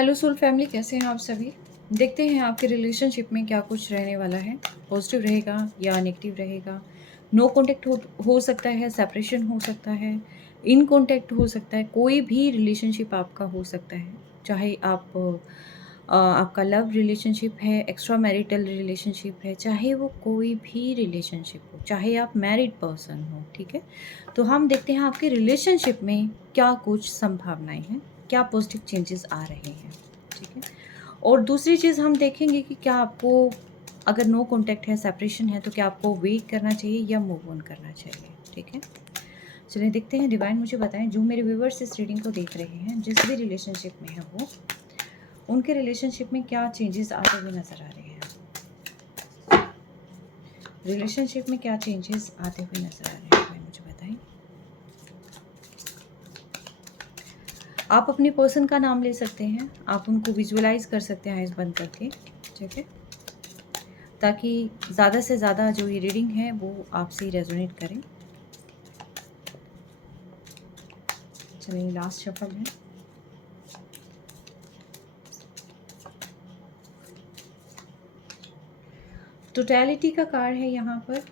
Hello soul family, कैसे हैं आप सभी। देखते हैं आपके रिलेशनशिप में क्या कुछ रहने वाला है। पॉजिटिव रहेगा या नेगेटिव रहेगा। नो कांटेक्ट हो सकता है, सेपरेशन हो सकता है, इन कांटेक्ट हो सकता है। कोई भी रिलेशनशिप आपका हो सकता है, चाहे आपका लव रिलेशनशिप है, एक्स्ट्रा मैरिटल रिलेशनशिप है, चाहे वो कोई भी रिलेशनशिप हो, चाहे आप मैरिड पर्सन हो। ठीक है, तो हम देखते हैं आपके रिलेशनशिप में क्या कुछ संभावनाएं हैं, क्या पॉजिटिव चेंजेस आ रहे हैं। ठीक है, और दूसरी चीज़ हम देखेंगे कि क्या आपको, अगर नो कांटेक्ट है, सेपरेशन है, तो क्या आपको वेट करना चाहिए या मूव ऑन करना चाहिए। ठीक है, चलिए देखते हैं। डिवाइन मुझे बताएं, जो मेरे व्यूवर्स इस रीडिंग को देख रहे हैं, जिस भी रिलेशनशिप में है वो, उनके रिलेशनशिप में क्या चेंजेस आते हुए नजर आ रहे हैं। रिलेशनशिप में क्या चेंजेस आते हुए नजर आ रहे हैं, डिवाइन मुझे बताएं। आप अपने पर्सन का नाम ले सकते हैं, आप उनको विजुअलाइज कर सकते हैं आइज बंद करके। ठीक है, ताकि ज़्यादा से ज़्यादा जो ये रीडिंग है वो आपसे रेजोनेट करें। चलिए, लास्ट शफल है। टोटैलिटी का कार्ड है यहाँ पर।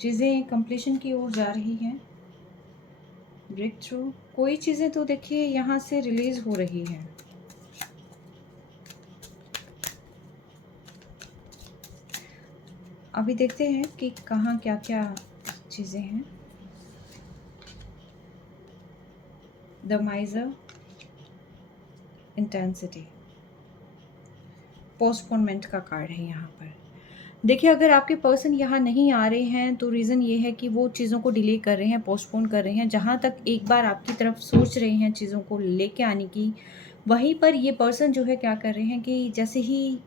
चीज़ें कंप्लीशन की ओर जा रही हैं। ब्रेक थ्रू, कोई चीज़ें तो देखिए यहाँ से रिलीज हो रही हैं। अभी देखते हैं कि कहाँ क्या क्या चीज़ें हैं। द माइजर, इंटेंसिटी, पोस्टपोनमेंट का कार्ड है यहाँ पर। देखिए, अगर आपके पर्सन यहाँ नहीं आ रहे हैं तो रीज़न ये है कि वो चीज़ों को डिले कर रहे हैं, पोस्टपोन कर रहे हैं। जहाँ तक एक बार आपकी तरफ सोच रहे हैं चीज़ों को लेके आने की, वहीं पर ये पर्सन जो है क्या कर रहे हैं कि जैसे ही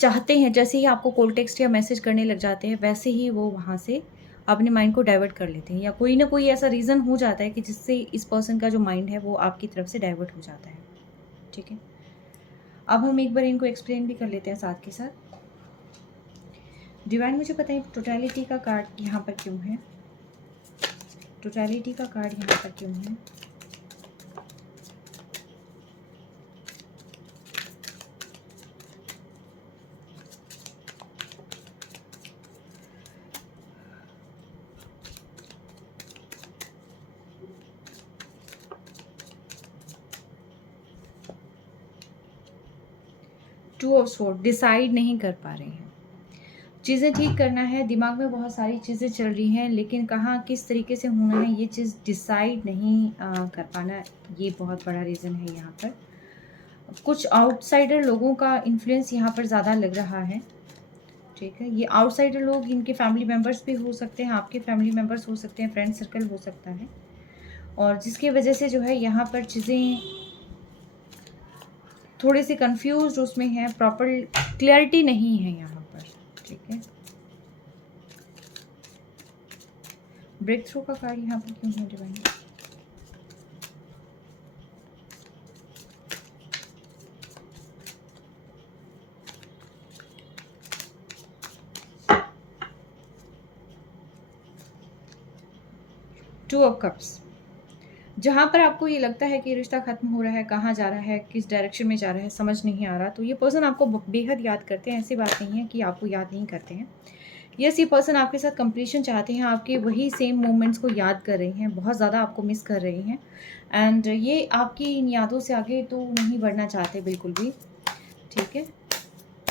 चाहते हैं, जैसे ही आपको कॉल टेक्स्ट या मैसेज करने लग जाते हैं, वैसे ही वो वहाँ से अपने माइंड को डाइवर्ट कर लेते हैं, या कोई ना कोई ऐसा रीज़न हो जाता है कि जिससे इस पर्सन का जो माइंड है वो आपकी तरफ से डाइवर्ट हो जाता है। ठीक है, अब हम एक बार इनको एक्सप्लेन भी कर लेते हैं साथ के साथ। डिवाइन मुझे बताएं, टोटैलिटी का कार्ड यहाँ पर क्यों है। टोटैलिटी का कार्ड यहाँ पर क्यों है। टू ऑफ स्वॉर्ड, डिसाइड नहीं कर पा रहे हैं, चीज़ें ठीक करना है, दिमाग में बहुत सारी चीज़ें चल रही हैं, लेकिन कहाँ किस तरीके से होना है ये चीज़ डिसाइड नहीं कर पाना, ये बहुत बड़ा रीज़न है यहाँ पर। कुछ आउटसाइडर लोगों का इन्फ्लुएंस यहाँ पर ज़्यादा लग रहा है। ठीक है, ये आउटसाइडर लोग इनके फैमिली मेम्बर्स भी हो सकते हैं, आपके फैमिली मेम्बर्स हो सकते हैं, फ्रेंड सर्कल हो सकता है, और जिसकी वजह से जो है यहाँ पर चीज़ें थोड़े से कंफ्यूज उसमें हैं, प्रॉपर क्लैरिटी नहीं है यहाँ पर। ठीक है, ब्रेक थ्रू का कार्ड यहाँ पर क्यों है डिवाइन। टू ऑफ कप्स, जहाँ पर आपको ये लगता है कि रिश्ता खत्म हो रहा है, कहाँ जा रहा है, किस डायरेक्शन में जा रहा है, समझ नहीं आ रहा, तो ये पर्सन आपको बेहद याद करते हैं। ऐसी बात नहीं है कि आपको याद नहीं करते हैं। यस, ये पर्सन आपके साथ कंप्लीशन चाहते हैं, आपके वही सेम मोमेंट्स को याद कर रहे हैं, बहुत ज़्यादा आपको मिस कर रहे हैं, एंड ये आपकी इन यादों से आगे तो नहीं बढ़ना चाहते बिल्कुल भी। ठीक है,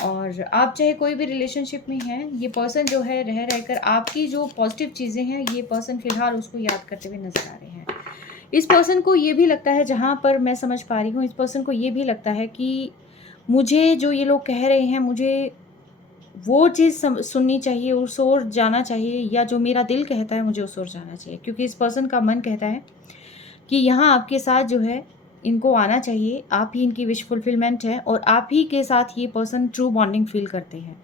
और आप चाहे कोई भी रिलेशनशिप में हैं, ये पर्सन जो है रह रहकर आपकी जो पॉजिटिव चीज़ें हैं, ये पर्सन फिलहाल उसको याद करते हुए नजर आ रहे हैं। इस पर्सन को ये भी लगता है, जहाँ पर मैं समझ पा रही हूँ, इस पर्सन को ये भी लगता है कि मुझे जो ये लोग कह रहे हैं, मुझे वो चीज़ सुननी चाहिए, उस ओर जाना चाहिए, या जो मेरा दिल कहता है मुझे उस ओर जाना चाहिए, क्योंकि इस पर्सन का मन कहता है कि यहाँ आपके साथ जो है इनको आना चाहिए, आप ही इनकी विश फुलफिलमेंट है, और आप ही के साथ ये पर्सन ट्रू बॉन्डिंग फील करते हैं।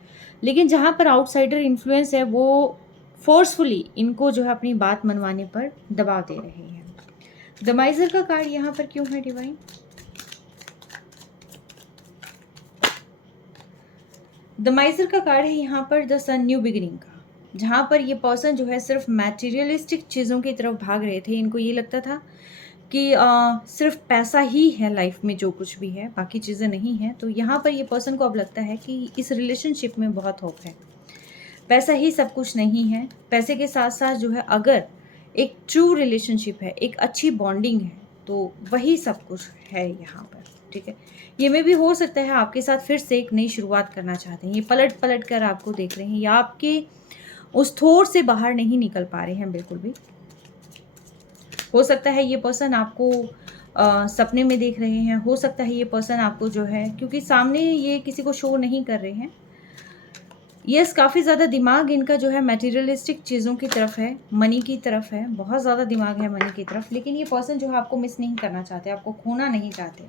लेकिन जहाँ पर आउटसाइडर इन्फ्लुएंस है, वो फोर्सफुली इनको जो है अपनी बात मनवाने पर दबाव दे रहे हैं। द माइजर का कार्ड यहाँ पर क्यों है डिवाइन। द माइजर का कार्ड है यहाँ पर द सन, न्यू बिगिनिंग का। जहाँ पर ये पर्सन जो है सिर्फ मैटेरियलिस्टिक चीज़ों की तरफ भाग रहे थे। इनको ये लगता था कि सिर्फ पैसा ही है लाइफ में जो कुछ भी है, बाकी चीज़ें नहीं हैं। तो यहाँ पर ये पर्सन को अब लगता है कि इस रिलेशनशिप में बहुत होप है। पैसा ही सब कुछ नहीं है। पैसे के साथ-साथ जो है अगर एक ट्रू रिलेशनशिप है, एक अच्छी बॉन्डिंग है, तो वही सब कुछ है यहाँ पर, ठीक है? ये में भी हो सकता है आपके साथ फिर से एक नई शुरुआत करना चाहते हैं। ये पलट-पलट कर आपको देख रहे हैं या आपके उस थॉट से बाहर नहीं निकल पा रहे हैं बिल्कुल भी। हो सकता है ये पर्सन आपको सपने में देख रहे हैं, हो सकता है ये पर्सन आपको जो है क्योंकि सामने ये किसी को शो नहीं कर रहे हैं। यस, काफ़ी ज़्यादा दिमाग इनका जो है मटेरियलिस्टिक चीज़ों की तरफ है, मनी की तरफ है, बहुत ज़्यादा दिमाग है मनी की तरफ। लेकिन ये पर्सन जो है आपको मिस नहीं करना चाहते, आपको खोना नहीं चाहते,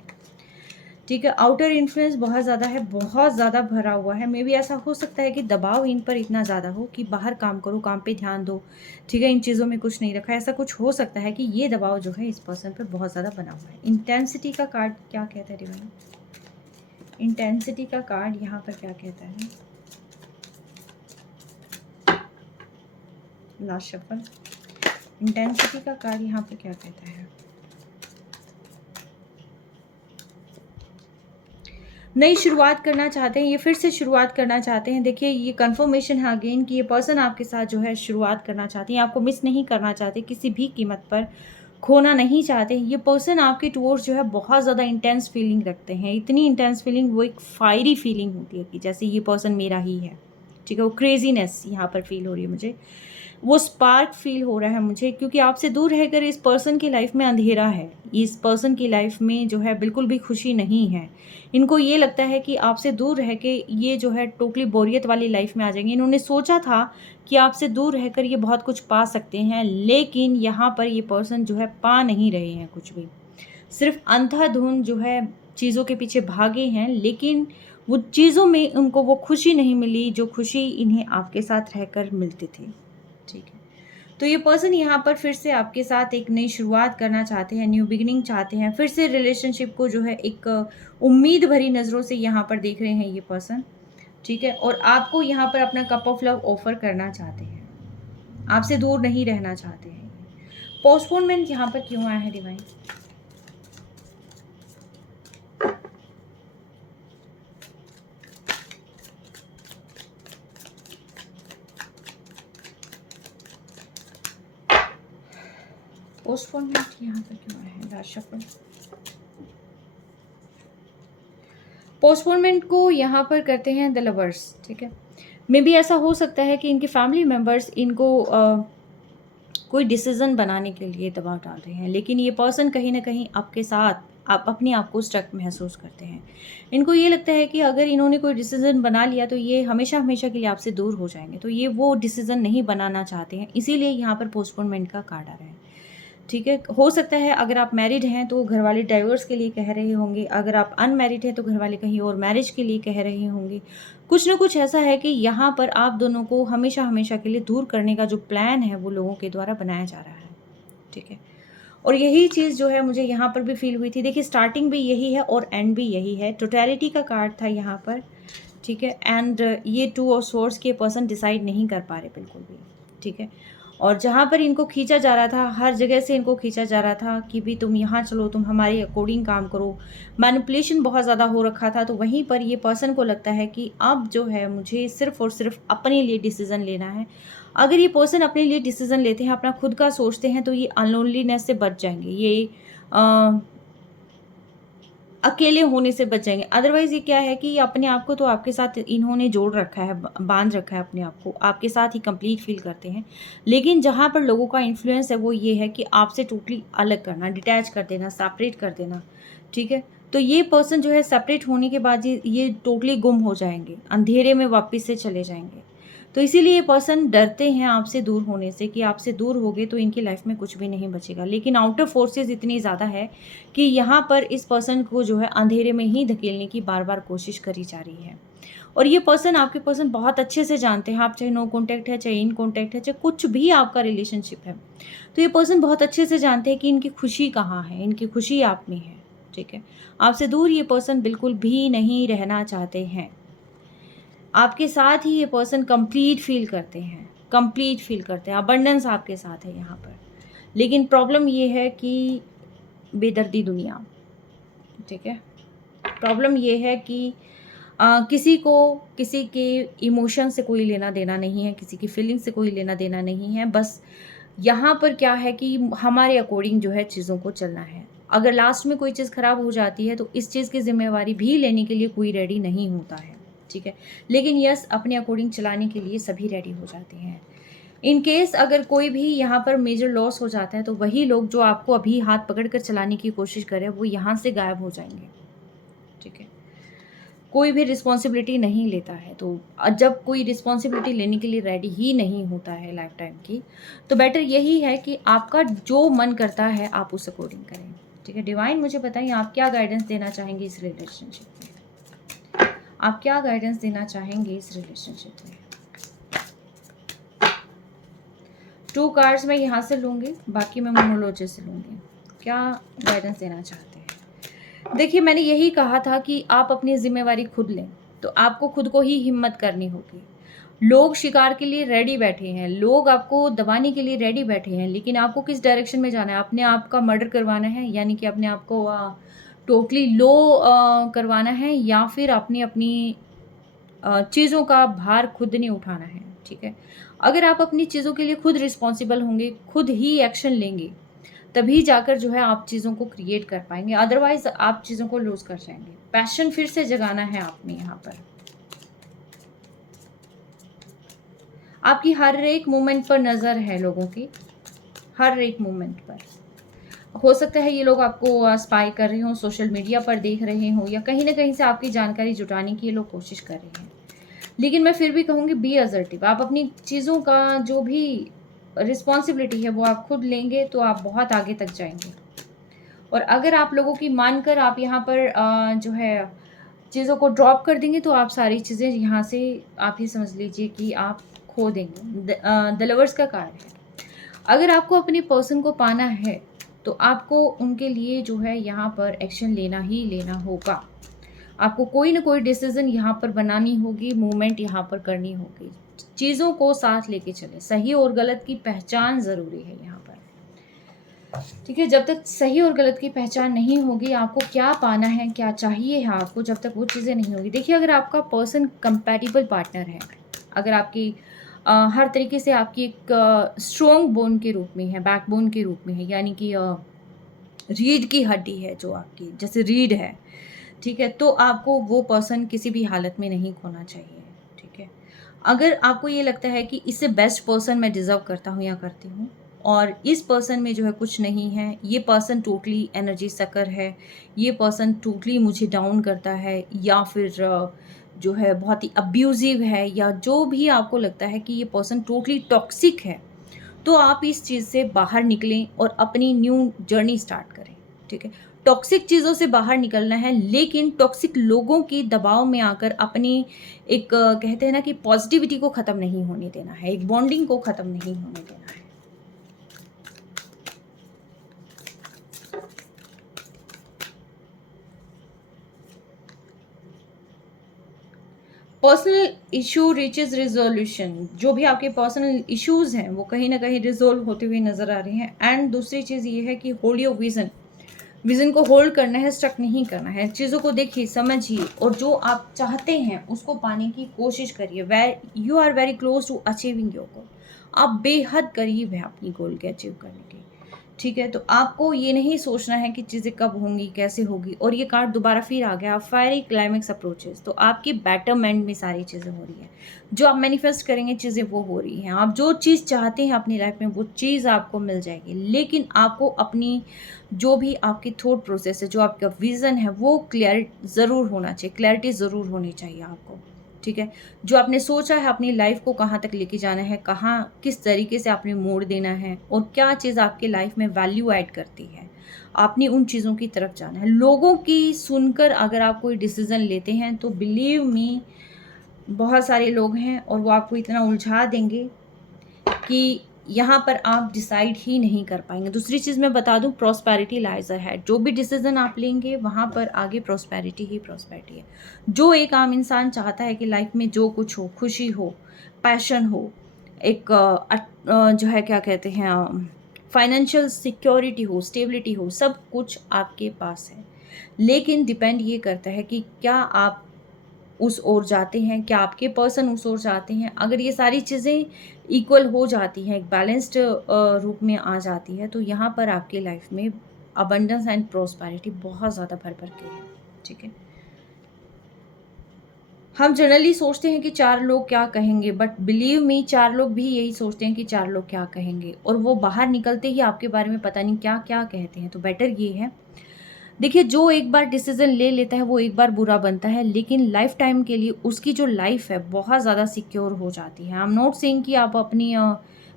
ठीक है? आउटर इन्फ्लुएंस बहुत ज़्यादा है, बहुत ज़्यादा भरा हुआ है। मे बी ऐसा हो सकता है कि दबाव इन पर इतना ज़्यादा हो कि बाहर काम करो, काम पे ध्यान दो, ठीक है? इन चीज़ों में कुछ नहीं रखा है। ऐसा कुछ हो सकता है कि ये दबाव जो है इस पर्सन पे बहुत ज़्यादा बना हुआ है। इंटेंसिटी का कार्ड क्या कहता है डिवाइन? इंटेंसिटी का कार्ड यहाँ पर क्या कहता है? Last shuffle. इंटेंसिटी का कार्ड यहाँ पे क्या कहता है? नई शुरुआत करना चाहते हैं, ये फिर से शुरुआत करना चाहते हैं। देखिए ये कंफर्मेशन है अगेन कि ये पर्सन आपके साथ जो है शुरुआत करना चाहते हैं, आपको मिस नहीं करना चाहते, किसी भी कीमत पर खोना नहीं चाहते। ये पर्सन आपके टुवर्ड्स जो है बहुत ज़्यादा इंटेंस फीलिंग रखते हैं, इतनी इंटेंस फीलिंग, वो एक फायरी फीलिंग होती है कि जैसे ये पर्सन मेरा ही है, ठीक है? वो क्रेजीनेस यहाँ पर फील हो रही है मुझे, वो स्पार्क फील हो रहा है मुझे, क्योंकि आपसे दूर रहकर इस पर्सन की लाइफ में अंधेरा है, इस पर्सन की लाइफ में जो है बिल्कुल भी खुशी नहीं है। इनको ये लगता है कि आपसे दूर रह के ये जो है टोटली बोरियत वाली लाइफ में आ जाएंगे। इन्होंने सोचा था कि आपसे दूर रहकर ये बहुत कुछ पा सकते हैं, लेकिन यहाँ पर ये पर्सन जो है पा नहीं रहे हैं कुछ भी, सिर्फ अंधाधुंध जो है चीज़ों के पीछे भागे हैं, लेकिन वो चीज़ों में उनको वो खुशी नहीं मिली जो खुशी इन्हें आपके साथ रहकर मिलती थी, ठीक है? तो ये पर्सन यहाँ पर फिर से आपके साथ एक नई शुरुआत करना चाहते हैं, न्यू बिगिनिंग चाहते हैं, फिर से रिलेशनशिप को जो है एक उम्मीद भरी नज़रों से यहाँ पर देख रहे हैं ये पर्सन, ठीक है? और आपको यहाँ पर अपना कप ऑफ लव ऑफर करना चाहते हैं, आपसे दूर नहीं रहना चाहते हैं। पोस्टपोनमेंट यहाँ पर क्यों आया है डिवाइन? पोस्टपोनमेंट यहाँ पर क्यों आया है? Last shuffle. पोस्टपोनमेंट को यहाँ पर करते हैं द लवर्स, ठीक है? मे बी ऐसा हो सकता है कि इनके फैमिली मेम्बर्स इनको कोई डिसीज़न बनाने के लिए दबाव डाल रहे हैं, लेकिन ये पर्सन कहीं ना कहीं आपके साथ आप अपने आप को स्ट्रक महसूस करते हैं। इनको ये लगता है कि अगर इन्होंने कोई डिसीज़न बना लिया तो ये हमेशा हमेशा के लिए आपसे दूर हो जाएंगे, तो ये वो डिसीज़न नहीं बनाना चाहते हैं, इसीलिए यहाँ पर पोस्टपोनमेंट का कार्ड आ रहा है, ठीक है? हो सकता है अगर आप मैरिड हैं तो घर वाले डाइवोर्स के लिए कह रहे होंगे, अगर आप अनमैरिड हैं तो घर वाले कहीं और मैरिज के लिए कह रहे होंगे। कुछ ना कुछ ऐसा है कि यहाँ पर आप दोनों को हमेशा हमेशा के लिए दूर करने का जो प्लान है वो लोगों के द्वारा बनाया जा रहा है, ठीक है? और यही चीज़ जो है मुझे यहाँ पर भी फील हुई थी। देखिए स्टार्टिंग भी यही है और एंड भी यही है। टोटलिटी का कार्ड था यहाँ पर, ठीक है? एंड ये टू ऑफ सोर्स के पर्सन डिसाइड नहीं कर पा रहे बिल्कुल भी, ठीक है? और जहाँ पर इनको खींचा जा रहा था, हर जगह से इनको खींचा जा रहा था कि भी तुम यहाँ चलो, तुम हमारे अकॉर्डिंग काम करो, मैनिपुलेशन बहुत ज़्यादा हो रखा था। तो वहीं पर ये पर्सन को लगता है कि अब जो है मुझे सिर्फ़ और सिर्फ अपने लिए डिसीज़न लेना है। अगर ये पर्सन अपने लिए डिसीज़न लेते हैं, अपना खुद का सोचते हैं, तो ये अनलोनलीनेस से बच जाएंगे, ये अकेले होने से बच जाएँगे। अदरवाइज़ ये क्या है कि अपने आप को तो आपके साथ इन्होंने जोड़ रखा है, बाँध रखा है अपने आप को, आपके साथ ही कंप्लीट फ़ील करते हैं। लेकिन जहाँ पर लोगों का इन्फ्लुएंस है वो ये है कि आपसे टोटली अलग करना, डिटैच कर देना, सेपरेट कर देना, ठीक है? तो ये पर्सन जो है सेपरेट होने के बाद ये टोटली गुम हो जाएँगे, अंधेरे में वापस से चले जाएँगे। तो इसीलिए ये पर्सन डरते हैं आपसे दूर होने से कि आपसे दूर होगे तो इनकी लाइफ में कुछ भी नहीं बचेगा। लेकिन आउटर फोर्सेस इतनी ज़्यादा है कि यहाँ पर इस पर्सन को जो है अंधेरे में ही धकेलने की बार-बार कोशिश करी जा रही है। और ये पर्सन आपके पर्सन बहुत अच्छे से जानते हैं, आप चाहे नो कॉन्टैक्ट है, चाहे इन कॉन्टैक्ट है, चाहे कुछ भी आपका रिलेशनशिप है। तो ये पर्सन बहुत अच्छे से जानते हैं कि इनकी खुशी कहाँ है, इनकी खुशी आप में है, ठीक है? आपसे दूर ये पर्सन बिल्कुल भी नहीं रहना चाहते हैं। आपके साथ ही ये पर्सन कंप्लीट फ़ील करते हैं, कंप्लीट फील करते हैं, अबंडेंस आपके साथ है यहाँ पर। लेकिन प्रॉब्लम ये है कि बेदर्दी दुनिया, ठीक है। प्रॉब्लम ये है कि किसी को किसी के इमोशन से कोई लेना देना नहीं है, किसी की फीलिंग से कोई लेना देना नहीं है। बस यहाँ पर क्या है कि हमारे अकॉर्डिंग जो है चीज़ों को चलना है। अगर लास्ट में कोई चीज़ ख़राब हो जाती है तो इस चीज़ की ज़िम्मेवारी भी लेने के लिए कोई रेडी नहीं होता है, ठीक है। लेकिन यस, अपने अकॉर्डिंग चलाने के लिए सभी रेडी हो जाते हैं। इन केस अगर कोई भी यहाँ पर मेजर लॉस हो जाता है तो वही लोग जो आपको अभी हाथ पकड़ कर चलाने की कोशिश करें वो यहाँ से गायब हो जाएंगे, ठीक है। कोई भी रिस्पॉन्सिबिलिटी नहीं लेता है, तो जब कोई रिस्पॉन्सिबिलिटी लेने के लिए रेडी ही नहीं होता है लाइफ टाइम की, तो बेटर यही है कि आपका जो मन करता है आप उस अकॉर्डिंग करें, ठीक है। डिवाइन मुझे बताइए आप क्या गाइडेंस देना चाहेंगे इस रिलेशनशिप में, आप क्या गाइडेंस देना चाहेंगे इस रिलेशनशिप में। 2 कार्ड्स मैं यहाँ से लूँगी, बाकी मैं मोनोलॉजी से लूँगी। क्या गाइडेंस देना चाहते हैं। देखिए, मैंने यही कहा था कि आप अपनी ज़िम्मेवारी खुद लें, तो आपको खुद को ही हिम्मत करनी होगी। लोग शिकार के लिए रेडी बैठे हैं, लोग आपको दबाने के लिए रेडी बैठे हैं, लेकिन आपको किस डायरेक्शन में जाना है। अपने आप का मर्डर करवाना है, यानी कि अपने आप को टोटली लो करवाना है, या फिर अपनी चीज़ों का भार खुद नहीं उठाना है, ठीक है। अगर आप अपनी चीज़ों के लिए खुद रिस्पॉन्सिबल होंगे, खुद ही एक्शन लेंगे, तभी जाकर जो है आप चीज़ों को क्रिएट कर पाएँगे, अदरवाइज़ आप चीज़ों को लूज़ कर जाएँगे। पैशन फिर से जगाना है आपने यहाँ पर। आपकी हर एक मोमेंट पर नज़र है लोगों की, हर एक मोमेंट पर। हो सकता है ये लोग आपको स्पाई कर रहे हों, सोशल मीडिया पर देख रहे हों, या कहीं न कहीं से आपकी जानकारी जुटाने की ये लोग कोशिश कर रहे हैं। लेकिन मैं फिर भी कहूँगी बी असर्टिव। आप अपनी चीज़ों का जो भी रिस्पॉन्सिबिलिटी है वो आप खुद लेंगे तो आप बहुत आगे तक जाएँगे। और अगर आप लोगों की मानकर आप यहाँ पर जो है चीज़ों को ड्रॉप कर देंगे तो आप सारी चीज़ें यहाँ से आप ये समझ लीजिए कि आप खो देंगे। द लवर्स का कार्ड है। अगर आपको अपने पर्सन को पाना है तो आपको उनके लिए जो है यहाँ पर एक्शन लेना ही लेना होगा। आपको कोई ना कोई डिसीज़न यहाँ पर बनानी होगी, मूवमेंट यहाँ पर करनी होगी। चीज़ों को साथ लेके चलें, सही और गलत की पहचान ज़रूरी है यहाँ पर, ठीक है। जब तक सही और गलत की पहचान नहीं होगी, आपको क्या पाना है, क्या चाहिए है आपको, जब तक वो चीज़ें नहीं होगी। देखिए, अगर आपका पर्सन कंपैटिबल पार्टनर है, अगर आपकी हर तरीके से आपकी एक स्ट्रॉन्ग बोन के रूप में है, बैकबोन के रूप में है, यानी कि रीढ़ की हड्डी है जो आपकी, जैसे रीढ़ है, ठीक है, तो आपको वो पर्सन किसी भी हालत में नहीं खोना चाहिए, ठीक है। अगर आपको ये लगता है कि इससे बेस्ट पर्सन मैं डिज़र्व करता हूँ या करती हूँ, और इस पर्सन में जो है कुछ नहीं है, ये पर्सन टोटली एनर्जी सकर है, ये पर्सन टोटली मुझे डाउन करता है, या फिर जो है बहुत ही अब्यूज़िव है, या जो भी आपको लगता है कि ये पर्सन टोटली टॉक्सिक है, तो आप इस चीज़ से बाहर निकलें और अपनी न्यू जर्नी स्टार्ट करें, ठीक है। टॉक्सिक चीज़ों से बाहर निकलना है, लेकिन टॉक्सिक लोगों की दबाव में आकर अपनी एक कहते हैं ना कि पॉजिटिविटी को ख़त्म नहीं होने देना है, एक बॉन्डिंग को ख़त्म नहीं होने देना है। Personal issue reaches resolution. जो भी आपके पर्सनल इश्यूज़ हैं वो कहीं ना कहीं रिजोल्व होते हुए नज़र आ रहे हैं। एंड दूसरी चीज़ ये है कि होल्ड योर विज़न। विज़न को होल्ड करना है, स्टक नहीं करना है। चीज़ों को देखिए, समझिए, और जो आप चाहते हैं उसको पाने की कोशिश करिए। You are very close to achieving your goal. आप बेहद करीब हैं अपनी गोल के अचीव करने के, ठीक है। तो आपको ये नहीं सोचना है कि चीज़ें कब होंगी, कैसे होगी। और ये कार्ड दोबारा फिर आ गया, फायरी क्लाइमेक्स अप्रोचेस। तो आपकी बेटरमेंट में सारी चीज़ें हो रही हैं, जो आप मैनिफेस्ट करेंगे चीज़ें वो हो रही हैं। आप जो चीज़ चाहते हैं अपनी लाइफ में वो चीज़ आपको मिल जाएगी। लेकिन आपको अपनी जो भी आपकी थॉट प्रोसेस है, जो आपका विज़न है, वो क्लियर ज़रूर होना चाहिए, क्लैरिटी ज़रूर होनी चाहिए आपको, ठीक है। जो आपने सोचा है अपनी लाइफ को कहाँ तक लेके जाना है, कहाँ किस तरीके से आपने मोड़ देना है, और क्या चीज़ आपके लाइफ में वैल्यू ऐड करती है, आपने उन चीज़ों की तरफ जाना है। लोगों की सुनकर अगर आप कोई डिसीज़न लेते हैं तो बिलीव मी, बहुत सारे लोग हैं और वो आपको इतना उलझा देंगे कि यहाँ पर आप डिसाइड ही नहीं कर पाएंगे। दूसरी चीज़ मैं बता दूँ, प्रॉस्पेरिटी लाइज अहेड। जो भी डिसीजन आप लेंगे वहाँ पर आगे प्रॉस्पेरिटी ही प्रॉस्पेरिटी है। जो एक आम इंसान चाहता है कि लाइफ में जो कुछ हो, खुशी हो, पैशन हो, एक जो है क्या कहते हैं फाइनेंशियल सिक्योरिटी हो, स्टेबिलिटी हो, सब कुछ आपके पास है। लेकिन डिपेंड ये करता है कि क्या आप उस ओर जाते हैं, क्या आपके पर्सन उस ओर जाते हैं। अगर ये सारी चीज़ें इक्वल हो जाती हैं, एक बैलेंस्ड रूप में आ जाती है, तो यहाँ पर आपकी लाइफ में अबंडेंस एंड प्रॉस्पेरिटी बहुत ज़्यादा भर-भर के है, ठीक है? हम जनरली सोचते हैं कि 4 लोग क्या कहेंगे, बट बिलीव मी 4 लोग भी यही सोचते हैं कि 4 लोग क्या कहेंगे, और वो बाहर निकलते ही आपके बारे में पता नहीं क्या-क्या कहते हैं। तो बेटर ये है, देखिए जो एक बार डिसीज़न ले लेता है वो एक बार बुरा बनता है, लेकिन लाइफ़ टाइम के लिए उसकी जो लाइफ़ है बहुत ज़्यादा सिक्योर हो जाती है। आई एम नॉट सेइंग कि आप अपनी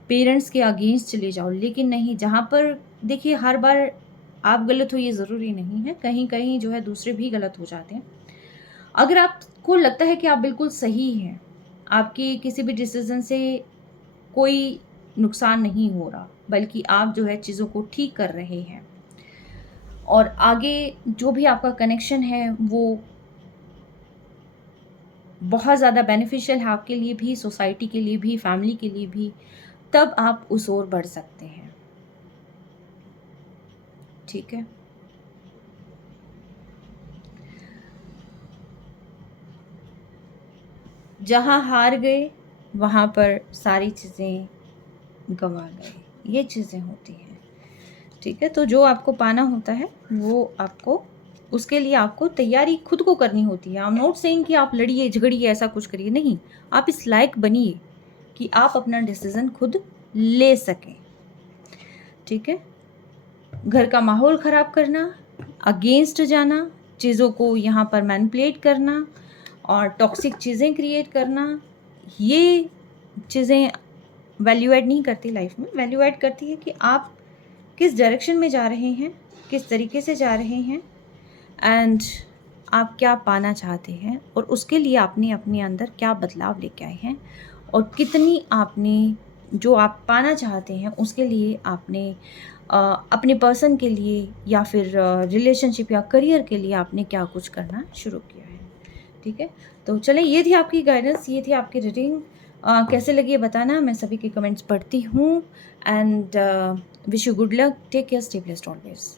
पेरेंट्स के अगेंस्ट चले जाओ, लेकिन नहीं, जहाँ पर देखिए हर बार आप गलत हो ये ज़रूरी नहीं है, कहीं-कहीं जो है दूसरे भी गलत हो जाते हैं। अगर आपको लगता है कि आप बिल्कुल सही हैं, आपके किसी भी डिसीज़न से कोई नुकसान नहीं हो रहा, बल्कि आप जो है चीज़ों को ठीक कर रहे हैं, और आगे जो भी आपका कनेक्शन है वो बहुत ज़्यादा बेनिफिशियल है आपके लिए भी, सोसाइटी के लिए भी, फैमिली के लिए भी, तब आप उस ओर बढ़ सकते हैं, ठीक है? जहाँ हार गए, वहाँ पर सारी चीज़ें गँवा गए, ये चीज़ें होती हैं, ठीक है? तो जो आपको पाना होता है, वो आपको उसके लिए आपको तैयारी खुद को करनी होती है। आई एम नॉट सेइंग कि आप लड़िए, झगड़िए, ऐसा कुछ करिए, नहीं। आप इस लायक बनिए कि आप अपना डिसीज़न खुद ले सकें, ठीक है? घर का माहौल ख़राब करना, अगेंस्ट जाना, चीज़ों को यहाँ पर मैनिपुलेट करना और टॉक्सिक चीज़ें क्रिएट करना, ये चीज़ें वैल्यू ऐड नहीं करती लाइफ में। वैल्यू ऐड करती है कि आप किस डायरेक्शन में जा रहे हैं, किस तरीके से जा रहे हैं, एंड आप क्या पाना चाहते हैं, और उसके लिए आपने अपने अंदर क्या बदलाव लेके आए हैं, और कितनी आपने जो आप पाना चाहते हैं उसके लिए आपने अपने पर्सन के लिए या फिर रिलेशनशिप या करियर के लिए आपने क्या कुछ करना शुरू किया है, ठीक है? तो चलें, ये थी आपकी गाइडेंस, ये थी आपकी रीडिंग। कैसे लगी ये बताना, मैं सभी के कमेंट्स पढ़ती हूँ, and wish you good luck, take care, stay blessed always.